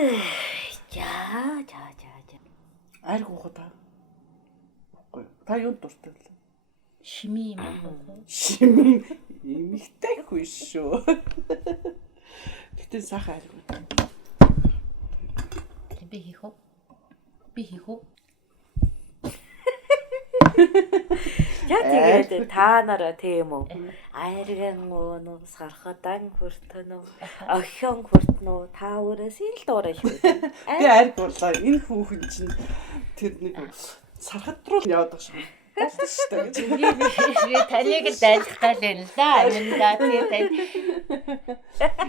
За. Айр гоохоо та. Үгүй. Та юунд дуртай вэ? Шими юм аа. Шими эмэгтэй хүн шүү. Гэтэ сайхан айргүй. Би хийх үү? Яг тэгээд та нараа тийм үү? Айрган уу, сархадан хүртэн үү, охин хүртэн үү, та өөрөөс ил дуурай шүү. Би айр гурлаа. Энэ хүүхэн чинь тэр нэг сархад руу яваад байгаа шүү. Болсон шүү дээ гэж. Би таныг л дайлах гал юм да. Энэ да тийм.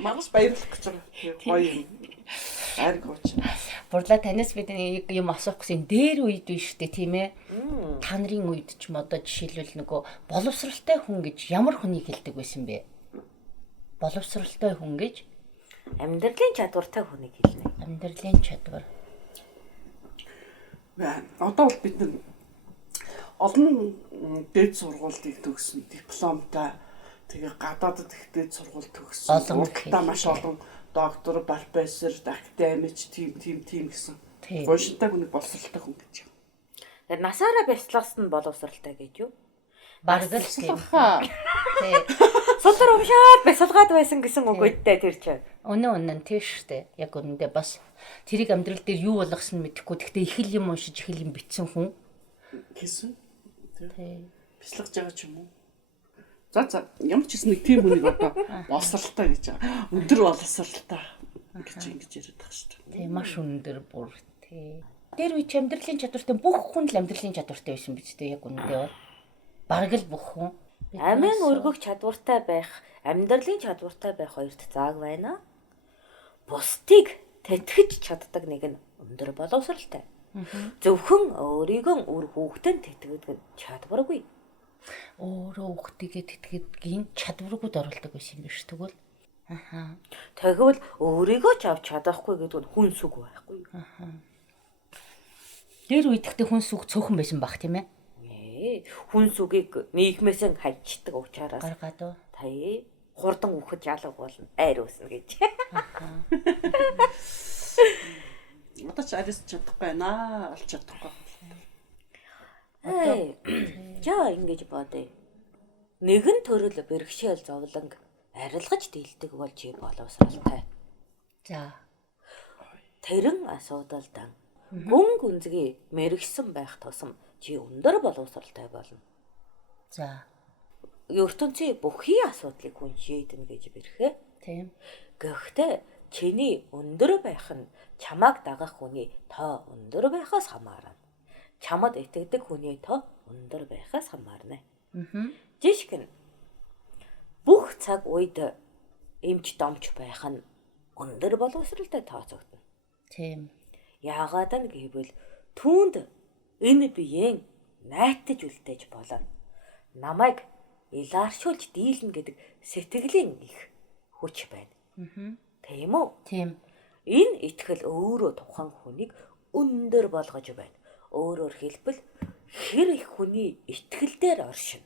Магас баярлах гэж байгаа. Гоё юм. Айр гооч. Бурлаа танаас бид юм асуух гэсэн дээр үед биш үү тийм ээ? Та нарын үед ч модоо жишээлбэл нөгөө боловсралтай хүн гэж ямар хүнийг хэлдэг байсан бэ? Боловсралтай хүн гэж амьдралын чадвартай хүнийг хэлнэ. Амьдралын чадвар. Одоо бол бид нар олон дээд сургуулийг төгсөн, дипломтой, тэгээ гадаадд их дээд сургууль төгсөн. Уралдаа маш олон доктор, профессор, академич, тийм гэсэн. Гошинтай хүнийг боловсралтай хүн гэж байна. Тэгэхээр насаараа бяцлагсан боловсралтай гэж юу? Бараг л тийм. Тий. Сулдар умшаад бяцалгаад байсан гэсэн үг үедээ тэр чинь. Үнэн тийш штэ. Яг үнэндээ бас тэрийг амьдрал дээр юу болгосон мэдэхгүй. Гэхдээ их л юм уншиж их л юм битсэн хүн. Гэсэн. Тий. Бяцлагж байгаа ч юм уу? За ямар ч гэсэн нэг тийм хүнийг одоо боловсралтай гэж байгаа. Өндөр боловсралтай гэж ингэж яриад байгаа шүү дээ. Тий, маш өндөр бүр тий. Тэр үе амьдралын чадвартай бүх хүн л амьдралын чадвартай байсан биз дээ яг үнэндээ. Бараг л бүх хүн. Амин өргөх чадвартай байх, амьдралын чадвартай байх хоёрт зааг байна. Бусдыг тэтгэж чаддаг нэг нь өндөр боловсралтай. Зөвхөн өөрийгөө үр хүүхдэд тэтгэдэг нь чадваргүй. Өөрөө хүүхдийгээ тэтгэдгийн чадваргүйд оролдог байсан юм биш тэгвэл. Тэгвэл өөрийгөө ч авч чадахгүй гэдэг нь хүнс үг байхгүй юу? Тэр үедээ хүнс үг цөөхөн байсан баг тийм ээ? Хүнс үгийг нийгмээс хайчдаг учраас гаргаад уу. Тий. Хурдан үхэж ялах болно. Айр үснэ гэж. Одоо ч арьс чадахгүй байна. Олж чадахгүй. За ингэж бодъё. Нэгэн төрөл бэрхшээл зовлон арилгаж дийлдэг бол чи боловсралтай. За. Тэрэн асуудалдан гүн гүнзгий мэрэгсэн байх тусам чи өндөр боловсралтай болно. За. ертөнцийн бүхий асуудлыг хүн шийднэ гэж бэрхээ. Тийм. Гэхдээ чиний өндөр байх нь чамайг дагах хүний тоо өндөр байхаас хамаарна. Чамд итгэдэг хүний тоо өндөр байхаас хамаарна. Жишг нь бүх цаг үед эмч домч байх нь өндөр боловсралтай тооцогдно. Тийм. Яагаад гэвэл түүнд энэ биеийн найтаж үлдээж болно. Намайг илааршуулж дийлнэ гэдэг сэтгэлийн их хүч байна. Тийм үү? Тийм. Энэ итгэл өөрөө тухайн хүнийг өндөр болгож байна. Өөрөөр хэлбэл хэр их хүний итгэл дээр оршин.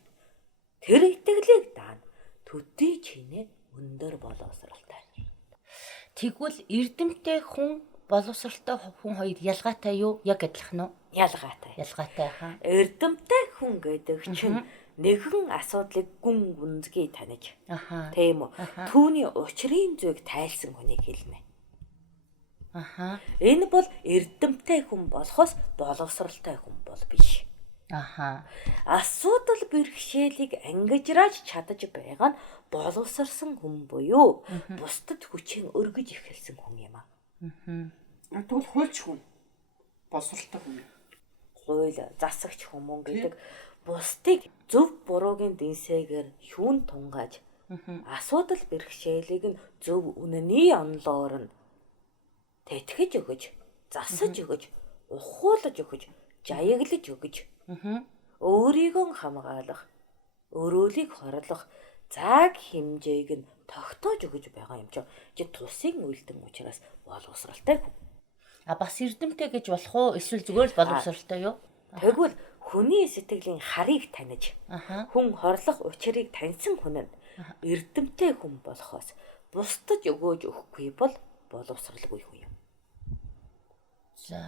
Тэр итгэлийг даана. Төдий чинээ өндөр боловсралтай. Тэгвэл эрдэмтэй хүн боловсралтай хүн хоёр ялгаатай юу? Яг адилхан уу? Ялгаатай. Ялгаатай хаа. Эрдэмтэй хүн гэдэг чинь нэгэн асуудлыг гүн гүнзгий таних. Тийм үү? Түүний учрын зүйг тайлсан хүнийг хэлнэ. Энэ бол эрдэмтэй хүн болохоос боловсралтай хүн бол биш. Асуудал бэрхшээлийг ангижрааж чадаж байгаа нь боловсрсан хүн буюу бусдад хүчийг өргөж эхэлсэн хүн юм аа. Тэгвэл хуульч хүн боловсралтай хүн. Хууль засагч хүмүүн гэдэг бусдыг зөв буруугийн дэнсээгээр шүүн тунгааж асуудал бэрхшээлийг нь зөв үнэний онлоор нь тэтгэж өгөж, засаж өгөж, ухуулж өгөж, жаяглаж өгөж, өөрийгөө хамгаалах, өрөөлийг хорлох цаг хэмжээг нь тогтоож өгөж байгаа юм чи тусын үйлдэн учраас боловсралтай хүн. Бас эрдэмтэй гэж болох уу? Эсвэл зүгээр л боловсралтай юу? Тэгвэл хүний сэтгэлийн харийг таних, хүн хорлох учрыг таньсан хүн нь эрдэмтэй хүн болохоос бусдад өгөөж өгөхгүй бол боловсралгүй хүн юм. За.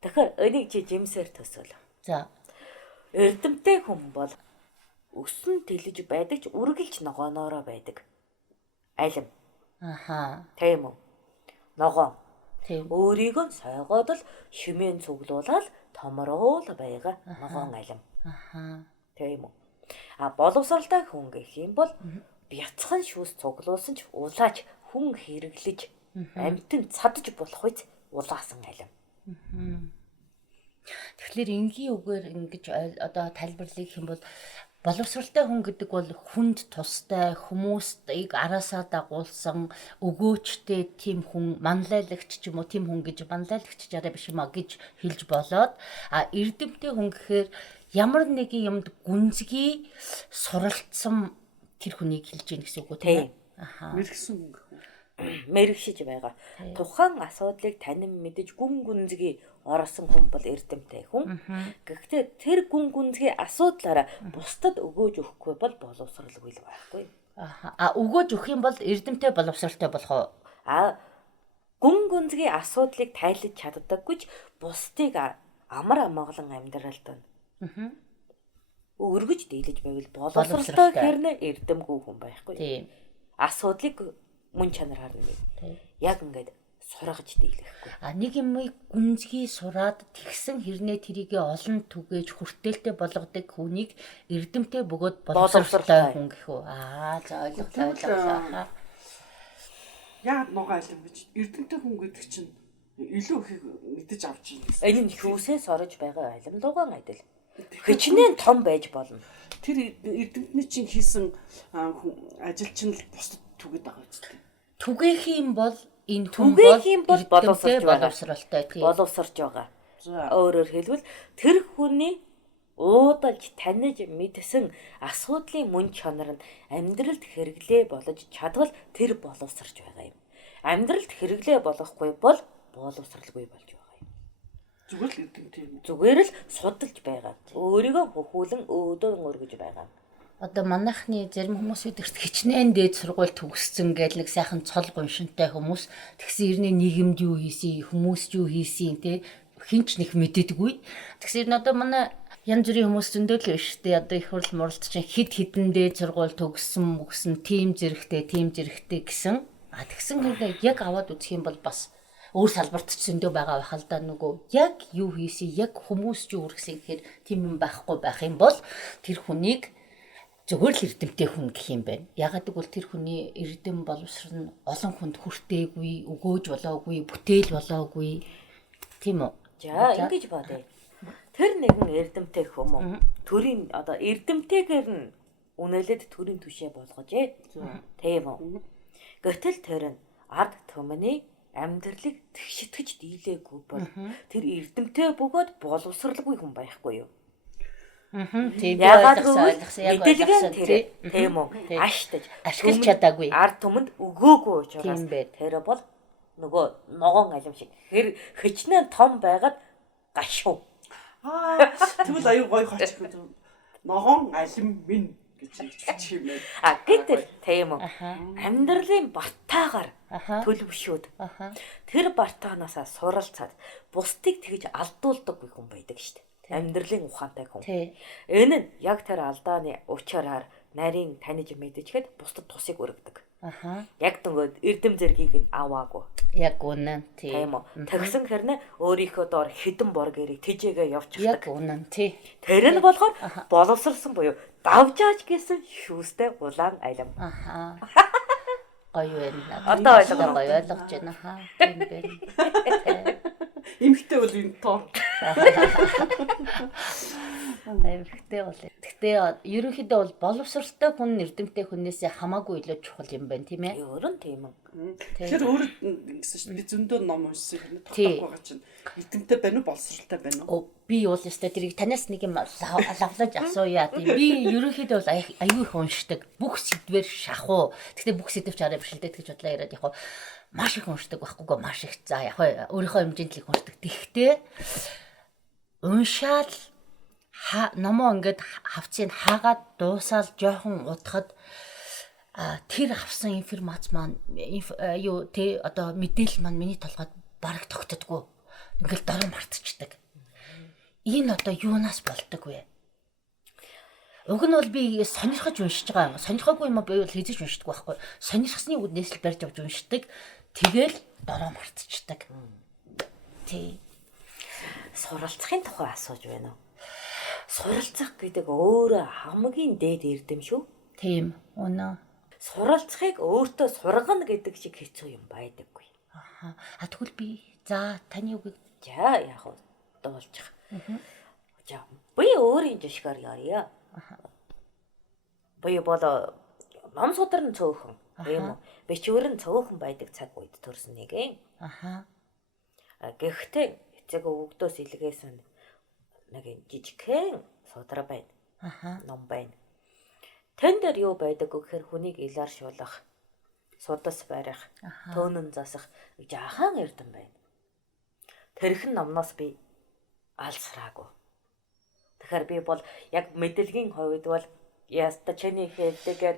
Тэгэхээр энийг чи жимсээр төсөөл. За. Эрдэмтэй хүн бол өсөн тэлж байдаг ч үргэлж ногооноороо байдаг. Алим. Аха. Тийм үү? Ногоон. Тийм. Өөрийгөө сойгоод л хэмээн цуглуулаад томрол байгаа ногоон алим. Аха. Тийм үү? Боловсралтай хүн гэх юм бол бяцхан шүүс цуглуулсан ч улаач хүн хэрэглэж амьтан цадж болох үс улаасан алим. Тэгэхээр энгийн үгээр ингэж одоо тайлбарлах юм бол боловсралтай хүн гэдэг бол хүнд тустай, хүмүүстийг араасаа дагуулсан, өгөөчтэй тийм хүн, манлайлагч ч юм уу тийм хүн гэж манлайлагч жараа биш юм а гэж хэлж болоод эрдэмтэй хүн гэхээр ямар нэгэн юмд гүнзгий суралцсан тэр хүнийг хэлж ийн гэсэн үг үү тийм ээ? Аха. Мэргэсэн хүн гэх үү? Мэргэшиж байгаа. Тухайн асуудлыг танин мэдэж гүн гүнзгий орсон хүн бол эрдэмтэй хүн. Гэхдээ тэр гүн гүнзгий асуудлаараа бусдад өгөөж өгөхгүй бол боловсралгүй л байхгүй. Өгөөж өгөх юм бол эрдэмтэй боловсралтай болох уу? Гүн гүнзгий асуудлыг тайлж чаддаггүй ч бусдыг амар амгалан амьдралд нь өргөж дийлэж байвал боловсралтай хэрнээ эрдэмгүй хүн байхгүй. Тийм. Асуудлыг мөн чанараар нь яг ингээд сургаж дийлэхгүй. Нэг юмыг гүнзгий сураад тэгсэн хэрнээ тэрийг олон түгээж хүртээлтэй болгодог хүнийг эрдэмтэй бөгөөд боловсралтай хүн гэх үү? За ойлголоо. Яагаад ногоо алим гэж эрдэмтэй хүн гэдэг чинь илүү их мэдэж авч байна гэсэн. Энэ хөөсөөс орж байгаа алим лугаан адил. Хичнээн том байж болно. Тэр эрдэмтний чинь хийсэн ажил чинь бусдад түгээд байгаа үстэй. Түгээх юм бол энэ хүн бол боловсралтай тийм. Боловсрж байгаа. Өөрөөр хэлбэл тэр хүний уудалж таниж мэдсэн асуудлын мөн чанар нь амьдралд хэрэглээ болж чадвал тэр боловсрж байгаа юм. Амьдралд хэрэглээ болохгүй бол боловсралгүй болж байгаа юм. Зүгээр л эрдэмтэй юм. Зүгээр л судалж байгаа. Өөрийгөө хөхүүлэн өөдөө өргөж байгаа. Одоо манайхны зарим хүмүүс үдэрт хичнээн дээд сургууль төгссөн гэж нэг сайхан цол гоншинтай хүмүүс тэгсэн ирнэ нийгэмд юу хийсэн, хүмүүст юу хийсэн те хинч нэг мэддэггүй. Тэгсэн одоо манай янз бүрийн хүмүүс зөндөл биш те одоо их хурл муралт чинь хидэн дээд сургууль төгссөн тим зэрэгтэй гэсэн. Тэгсэн хэрэг яг аваад үзэх юм бол бас өөр салбарт ч зөндөө байгаа байх л да нөгөө яг юу хийсэн, яг хүмүүс юу үргэсэн гэхээр тийм юм байхгүй байх юм бол тэр хүнийг зүгээр л эрдэмтэй хүн гэх юм байна. Ягаад гэвэл тэр хүний эрдэм боловсрол нь олон хүнд хүртээгүй, өгөөж болоогүй, бүтээл болоогүй. Тийм үү? За ингэж бодъё. Тэр нэгэн эрдэмтэй хүмүүс төрийн одоо эрдэмтэйгээр нь үнэлээд төрийн түшээ болгож тийм үү? Гэтэл тэр нь ард түмний амьдралыг тэгшитгэж дийлээгүй бол тэр эрдэмтэй бөгөөд боловсралгүй хүн байхгүй юу? Тийм ягаад гэвэл мэдээлэл тийм үү аштаж ашиглаж чадаагүй ард түмэнд өгөөгүй учраас тэр бол нөгөө ногоон алим шиг хичнээн том байгаад гашуу тэгвэл аюу гой хоч ногоон алим минь гэж хэлчих юм байна. Гэтэл тийм үү амьдралын бартаагаар төлөвшөөд тэр бартаанаасаа суралцаад бусдыг тэгж алдуулдаггүй хүн байдаг шүү дээ. Амьдралын ухаантай хүн. Энэ нь яг тэр алдааны учраар нарийн таниж мэдчихэд бусдад тусыг өргөдөг. Яг нөгөө эрдэм зэргийг нь аваагүй. Яг үнэн тийм үү. Тэгсэн хэрнээ өөрийнхөө доор хідэн боргэрийг тэжээгээ явчихдаг. Яг үнэн тий. Тэр нь болохоор боловсралсан буюу давжааж гэсэн шүүстэй улаан алим. Гоё байна. Одоо ойлгож байна. Тийм байна. Эмхтэй бол энэ тоо. Эмхтэй бол. Гэхдээ ерөнхийдөө бол боловсралтай хүн эрдэмтэй хүнээсээ хамаагүй илүү чухал юм байна тийм ээ. Өөр нь тийм үү. Тэгэхээр өөр гэсэн чинь би зөндөө ном уншсан юм тотох байгаа чинь эрдэмтэй байна уу боловсралтай байна уу? Би бол өстой тэрийг танаас нэг юм лавлаж асууя. Би ерөнхийдөө бол аюу их уншдаг. Бүх сэдвэр шахуу. Гэхдээ бүх сэдв ч арай биш л дээ гэж бодлоо яриад яг маш их уншдаг байхгүй маш их. За яг өөрийнхөө хэмжээнд л уншдаг. Тэгвэл уншаал номоо ингээд хавцыг хаагаад дуусаал жоохон удахад тэр авсан информац маань одоо мэдээлэл маань миний толгойд бараг тогтдоггүй. Ингээл дороо мартчихдаг. Энэ одоо юунаас болдог вэ? Уг нь бол би сонирхож уншиж байгаа юм. Сонирхоогүй юм би бол хийж уншдаг байхгүй. Сонирхсны үднээс л барьж авч уншдаг. Тэгэл дороо мартчихдаг. Тий. Суралцахын тухай асууж байна уу? Суралцах гэдэг өөрөө хамгийн дээд эрдэм шүү. Тийм. Үнэ. Суралцахыг өөртөө сургана гэдэг шиг хэцүү юм байдаггүй. Аха. Тэгвэл би за таны үгийг За яг уу дуулчих. За би өөрийн жишгээр ярья. Би бол ном сударн цөөхөн юм уу? Бичвэрэн цөөхөн байдаг цаг үед төрсөн нэг юм. аха. Гэхдээ эцэг өвгдөөс илгээс нэг жижигхэн судар байна. Аха. Ном байна. Тэн дээр юу байдаг гэхээр хүнийг иларшуулах, судас барих, төөнөн засах жаахан эрдэм байна. Тэрхэн номноос би алсраагүй. Тэгэхээр би бол яг мэдээлгийн хувьд бол яста чиний хэлдгээр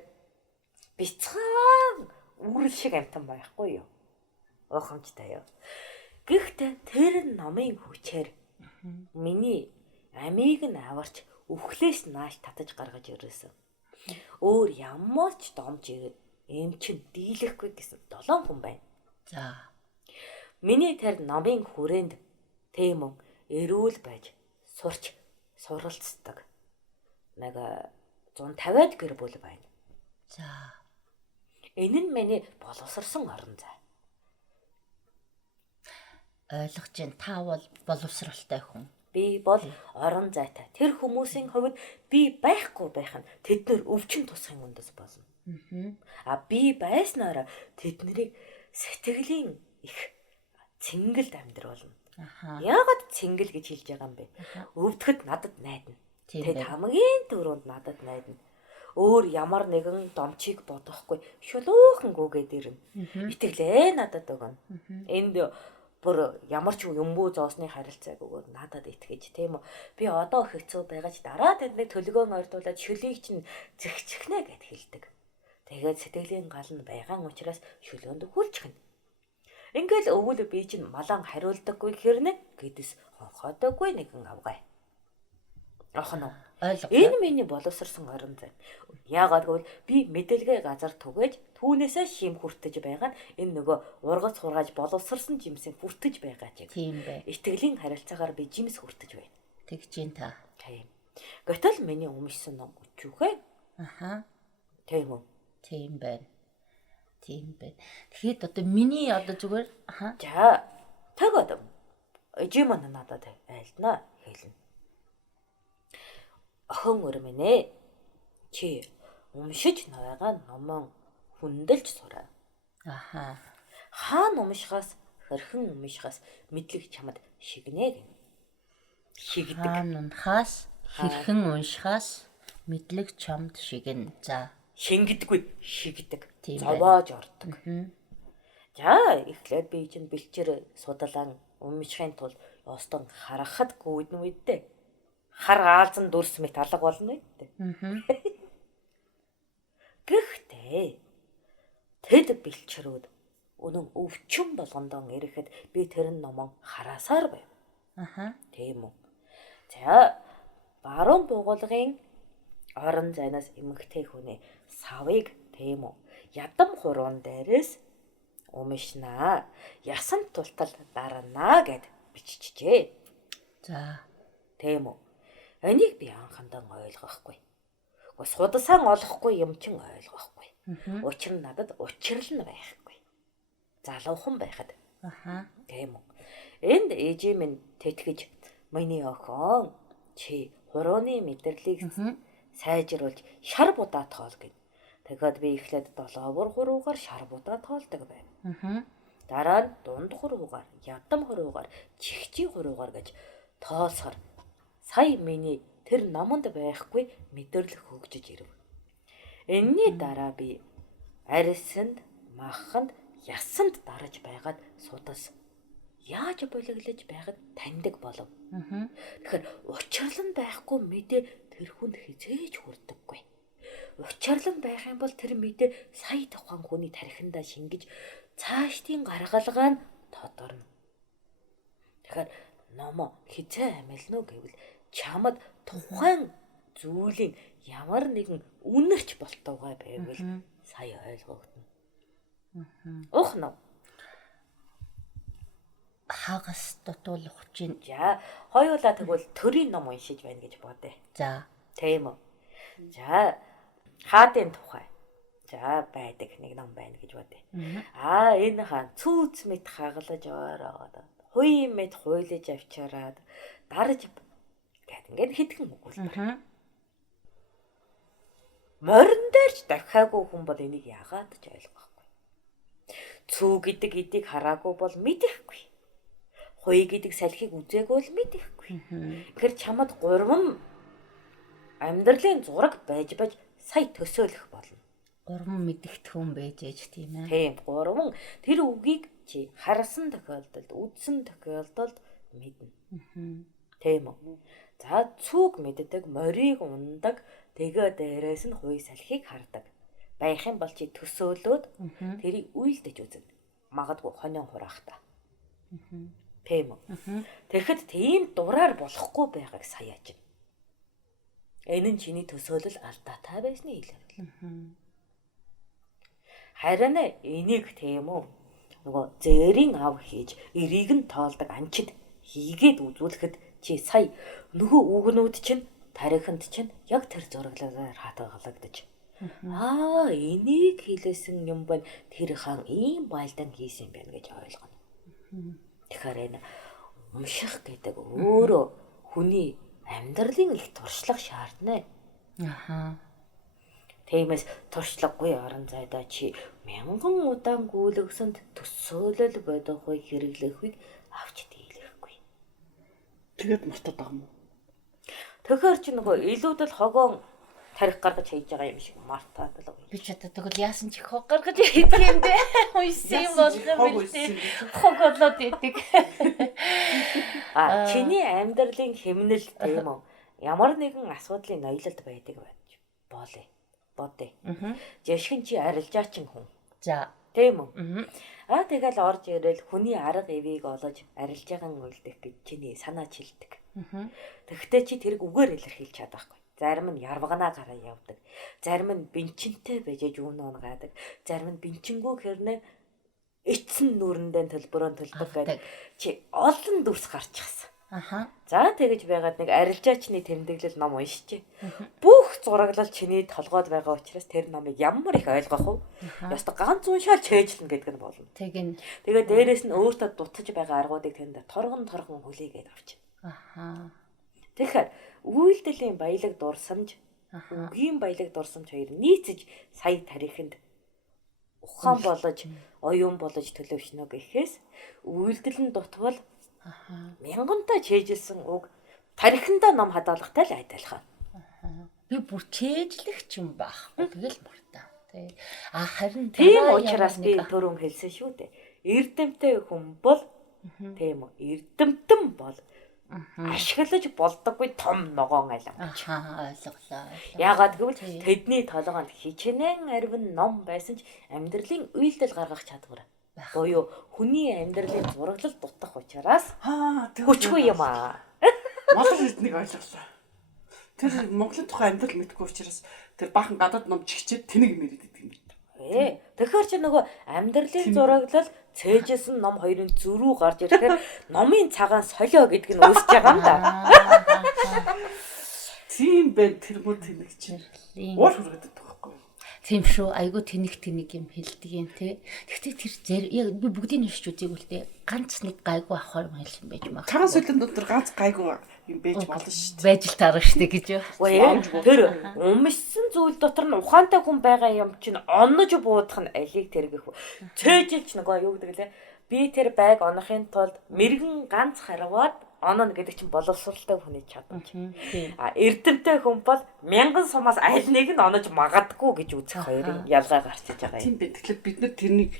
бицхан үр шиг амтан байхгүй юу? Ухамжтай юу? Гэхдээ тэр номын хүчээр миний амийг нь аварч өвхлээс нааш татаж гаргаж ирсэн. Өөр ямар ч домж эмчин дийлэхгүй гэсэн 7 хүн байна. За. Миний тэр номын хүрээнд тийм үү эрүүл байж сурч суралцдаг. Нэг 150-аад гэр бүл байна. За. Энэ нь миний боловсрсон орон зай. Ойлгож байна. Та бол боловсралтай хүн. Би бол орон зайтай. Тэр хүмүүсийн хувьд би байхгүй байх нь тэднэр өвчин тусахын үндэс болно. Би байснараа тэднийг сэтгэлийн их цэнгэлд амьдруулна. Яагаад цэнгэл гэж хэлж байгаа юм бэ? Өвдөхөд надад найдна. Тэд хамгийн түрүүнд надад найдна. Өөр ямар нэгэн домчийг бодохгүй шулуухан гүгээд ирнэ. Итгэлээ надад өгнө. Энд бүр ямар ч юмбуу зоосны харилцааг өгөөд надад итгэж тийм үү. Би одоо хэцүү байгаач дараа тэднийг төлгөөн ойртуулад шөлийг чинь зэгчихнэ гэд хэлдэг. Тэгээд сэтгэлийн гал нь байгаан учраас шөлөөнд хүлчихнэ. Ингээл өвөл би чинь малан хариулдаггүй хэрнэ гэдэс хонхоодоггүй нэгэн авгай. Охно. Энэ миний боловсрсон орон зай. Яагаад гэвэл би мэдээлгээ газар түгээж түүнээсээ шим хүртэж байгаа нь энэ нөгөө ургац хургааж боловсрсон жимсээ хүртэж байгаа ч. Тийм бай. Итгэлийн харилцаагаар би жимс хүртэж байна. Тэгж юм та. Тийм. Гэтэл миний өмшсөн ном өчүүхэй. Аха. Тийм үү? Тийм байна. Тийм байна. Тэгэхэд одоо миний одоо зүгээр аха. За тэгээд жим надад айлтнаа хэлнэ. Охин өрмөнэ. Чи өмшиж байгаа номон хүндэлж сураа. Аха. Хаан умшихаас хэрхэн умшихаас мэдлэг чамд шигнэ гэн. Шигдэг. Хаан унахаас хэрхэн уншихаас мэдлэг чамд шигнэ. За. Шингэдэггүй шигдэг. Тийм Зовоож ордог. За эхлээд би чинь бэлчээр судлаан умшихын тулд остон харахад гүйдэн үедээ. Хар аалзан дүрс мэт алга болно үедээ. Гэхдээ тэд бэлчрүүд өнөө өвчин болгондоо ирэхэд би тэр номон хараасаар байв. Аха. Тийм үү. За баруун дугуулгын орон зайнаас эмэгтэй хүний савыг тийм үү. Ядам хуруун дээрээс умишнаа. Ясан тултал дарнаа гэд биччихжээ. За. Тийм үү. Энийг би анхандаа ойлгохгүй. Судасаан олохгүй юм чин ойлгохгүй. Учир нь надад учрал нь байхгүй. Залуухан байхад. Аха. Тийм үү. Энд ээжээ минь тэтгэж миний охин чи хурууны мэдрэлийг сайжруулж шар будаа тоол гэв. Тэгэхээр би эхлээд 7 бүр хуруугаар шар будаа тоолдог байв. Дараа нь дунд хуруугаар, ядам хуруугаар, чихчи хуруугаар гэж тоолсоор сая миний тэр номонд байхгүй мэдрэл хөгжиж ирэв. Энэний дараа би арьсанд, маханд, ясанд дараж байгаад судас яаж болиглож байгаад таньдаг болов. Тэгэхээр учрлан байхгүй мэдээ тэр хүнд хизээж хүрдэггүй. Учрлан байх юм бол тэр мэдээ сая тухайн хүний тархиндаа шингэж цаашдын гаргалгаа нь тодорно. Тэгэхээр номоо хизээ амилна уу гэвэл чамд тухайн зүйлийн ямар нэгэн үнэрч болтойгоо байвал сая ойлгогдно. Ух нөө. Хагас дутуулах чинь. За, хоёулаа тэгвэл төрийн ном уншиж байна гэж бодъё. За. Тийм үү. За, хаадын тухай. За, байдаг нэг ном байна гэж бодъё. Энэ хаан цүүц мэт хагалж ороод, хуй мэт хуйлаж авчираад, дарж гэт ингээд хитгэн өгүүлбэр. Морин дээрч дахиагүй хүн бол энийг яагаад ч ойлгохгүй. Цүү гэдэг эдийг хараагүй бол мэдэхгүй. Хуй гэдэг салхийг үзээгүй бол мэдэхгүй. Тэгэхээр чамд 3 амьдралын зураг байж сая төсөөлөх болно. 3 мэдэгдэх хүн байж ээж тийм ээ. Тийм 3 тэр үгийг чи харсан тохиолдолд, үзсэн тохиолдолд мэднэ. Тийм үү. За цүг мэддэг, морийг ундаг, тэгээ дээрээс нь хуй салхийг хардаг. Байх юм бол чи төсөөлөөд тэрийг үйлдэж үзнэ. Магадгүй хонин хураахта. Тийм үү. Тэгэхэд тийм дураар болохгүй байгааг саяаж. Энэ нь чиний төсөөлөл алдаатай байсны илэрэл. Харин энийг тийм үү. Нөгөө зээрийн ав хийж, эрийг нь тоолдог анчид хийгээд үзүүлэхэд чи сая нөгөө үгнүүд чинь тарихынд чинь яг тэр зураглалаар хатгалагдаж. Энийг хэлсэн юм бол тэр хаан ийм байлдан хийсэн байна гэж ойлгоно. Тэгэхээр энэ унших гэдэг өөрөө хүний амьдралын их туршлага шаардна. Тиймээс туршлагагүй орон зайдаа чи 1000 удаан гүйлгсэнд төсөөлөл бодохыг хэрэглэхийг авч дийлэхгүй. Тэгээд мартаад байгаа юм уу? Тэгэхээр чи нөгөө илүүдэл хогоон тарих гаргаж хийж байгаа юм шиг мартаад л байгаа. Би ч одоо тэгвэл яасан ч их хог гаргаж хийдэг юм бэ? Хойсон болгоо бэлтээ. Хог болоод идэг. Чиний амьдралын хэмнэл тийм үү? Ямар нэгэн асуудлын ноёлолд байдаг байж болъё. Бодъё. Жишгэн чи арилжаачин хүн. За. Тийм үү? Тэгэл орж ирэл хүний арга эвийг олож арилжаахан үлдэх гэж чиний санаа чилдэг. Тэгвэл чи тэрийг үгээр илэрхийлж чадахгүй. Зарим нь ярвагнаа гараа явдаг. Зарим нь бенчинтэй байж үүнөө гаадаг. Зарим нь бенчингүү хэрнээ эцэн нүрэндээ төлбөрөөн төлдөг гэдэг чи олон дүрс гарчихсан. За тэгэж байгаад нэг арилжаачны тэмдэглэл ном уншижээ. Бүх зураглал чиний толгойд байгаа учраас тэр номыг ямар их ойлгох вэ? Яста ганц уншаал чэйжлэн гэдэг нь болно. Тэгээ дээрээс нь өөртөө дутаж байгаа аргуудыг тэнд торгон хүлээгээд авчихна. Тэгэхээр үйлдэлийн баялаг дурсамж, үгийн баялаг дурсамж хоёр нийцэж сая тарихынд ухаан болж, оюун болж төлөвшнө гэхээс үйлдэл нь дутвал мянгантаа чэйжилсэн үг тарихандаа ном хадгалагтай л адилхан. Би бүр чэйжлэх юм байхгүй. Тэгэл мартаа. Тий. Харин тийм учраас би түрүүн хэлсэн шүү дээ. Эрдэмтэй хүн бол тийм үү? Эрдэмтэн бол ашиглаж болдоггүй том ногоон алам гэж. Ойлголоо. Яагаад гэвэл тэдний толгойд хичнээн арвин ном байсан ч амьдралын үйлдэл гаргах чадвар буюу хүний амьдралын зураглал дутах учраас хүчгүй юм аа. Монгол хэлнийг ойлголоо. Тэр Монголын тухай амьдрал мэдгүй учраас тэр баахан гадаад ном чигчээд тэнэг мэрэд идэг юм. Тэгэхээр чи нөгөө амьдралын зураглал цээжсэн ном хоёрын зөрүү гарч ирэхээр номын цагаан солио гэдэг нь үүсэж байгаа юм да. Тийм байх тэр мөр тэнэг чинь. Уур хүргээд байдаг байхгүй юу? Тийм шүү. Айгу тэнэг юм хэлдэг юм те. Гэхдээ тэр яг би бүгдийг нь шиж үзег үлдээ. Ганц нэг гайгүй авахар юм хэлсэн байж маа. Цагаан солионд дотор ганц гайгүй юм байж болно шүү дээ. Байж л таарах штэ гэж юу. Тэр умшсан зүйл дотор нь ухаантай хүн байгаа юм чинь оннож буудах нь алийг тэргэх. Цээжилч нөгөө юу гэдэг лээ. Би тэр байг онохын тулд мэрэгэн ганц харваад ононо гэдэг чинь боловсралтай хүний чадамж. Эрдэмтэй хүн бол 1000 сумаас аль нэг нь онож магадгүй гэж үзэх хоёрын ялгаа гарч иж байгаа юм. Тийм бэ. Тэгэхээр бид нар тэрнийг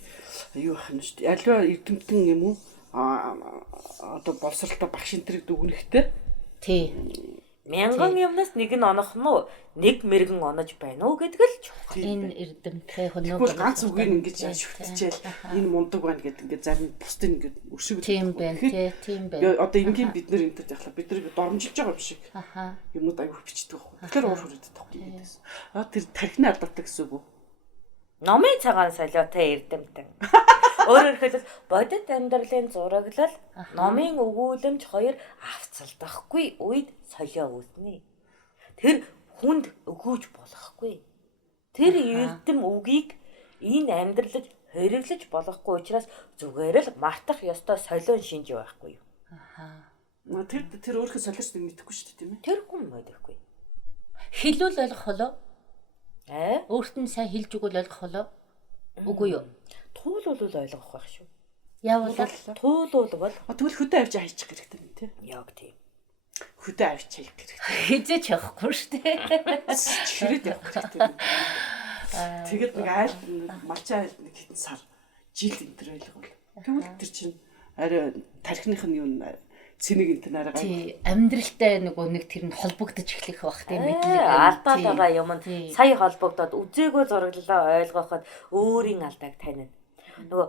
юу ах нь шүү дээ. Аливаа эрдэмтэн юм уу? Одоо боловсралтай багш энтрийг дүгнэхтэй. Тий. Мянган юмнаас нэг нь онох нь уу? Нэг мэрэгэн онож байна уу гэдэг л чухал. Энэ эрдэмтэй хөнөө Тэгвэл ганц үгээр ингэж шүтчихэл энэ мундаг байна гэдэг ингээд зарим бусдын ингээд өшөг. Тийм байна тийм байна. Одоо ингийн бид нар энэтэй яхаа бид нар дормжилж байгаа юм шиг. Аха. Юмнууд аягүй бичдэг байхгүй. Тэгэхээр уур хүрээдэг тахгүй гэдээс. Тэр тархины алдаатай гэсэн үг үү? Номын цагаан солиотой эрдэмтэн. Өөрөөр хэлбэл бодит амьдралын зураглал номын өгүүлэмж хоёр авцалдахгүй үед солио үүснэ. Тэр хүнд өгөөж болохгүй. Тэр эрдэм үгийг энэ амьдралд хориглож болохгүй учраас зүгээр л мартах ёстой солион шинж байхгүй юу? Аха. Тэр өөрийнхөө солиоч мэдэхгүй шүү дээ тийм ээ. Тэр хүн мэдэхгүй. Хэлүүл ойлгох болоо? Өөрт нь сайн хэлж өгвөл ойлгох болоо? Үгүй юу? Туул бол ойлгох байх шүү. Яавал Туул бол Тэгвэл хөдөө авч хайчих хэрэгтэй юм тий. яг тийм. Хөдөө авч хайх хэрэгтэй. хизээч явахгүй шүү дээ. Чирээд явах хэрэгтэй. Тэгээд нэг айл малчин айл нэг хэдэн сар жил энтер байлгавал. Тэгвэл тэр чинь арай тархиных нь юу цэнийг энтер арай Тий, амьдралтай нэг тэр нь холбогдож эхлэх бах тийм мэдлэг. Алдаад байгаа юм нь сая холбогдоод үзээгүй зураглалаа ойлгоход өөрийн алдааг танино. Нөгөө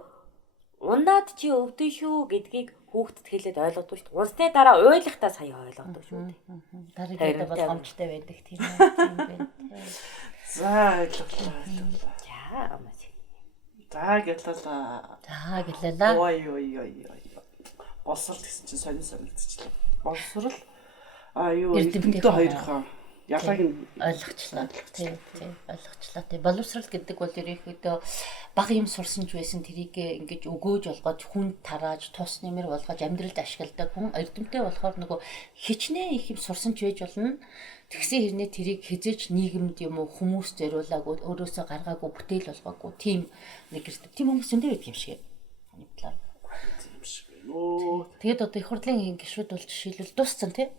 ундаад чи өвдөн шүү гэдгийг хүүхдэд хэлээд ойлгодгүй шүү. Унсны дараа ойлгохтаа сая ойлгодог шүү. Дараагийн болгоомжтой байдаг тийм байна. За ойлголоо. За амаас. За гэлээ. За гэлээ. Ой. Болсрал гэсэн чинь сонир санагдчихлаа. Болсрал юу эрдэмтдээ хоёрын ялгааг нь ойлгочлаа. Тийм ойлгочлаа. Тийм боловсрал гэдэг бол ерөнхийдөө бага юм сурсан ч байсан тэрийг ингэж өгөөж болгож хүнд тарааж тус нэмэр болгож амьдралд ашигладаг хүн эрдэмтэй болохоор нөгөө хичнээн их юм сурсан ч байж болно. Тэгсэн хэрнээ тэрийг хизээж нийгэмд юм уу хүмүүс зориулаагүй өөрөөсөө гаргаагүй бүтээл болгоогүй тийм нэг тийм хүмүүс энэ байдаг юм шиг. Хүний талаар. Тэгээд одоо их хурлын гишүүд бол жишээлбэл дууссан тий.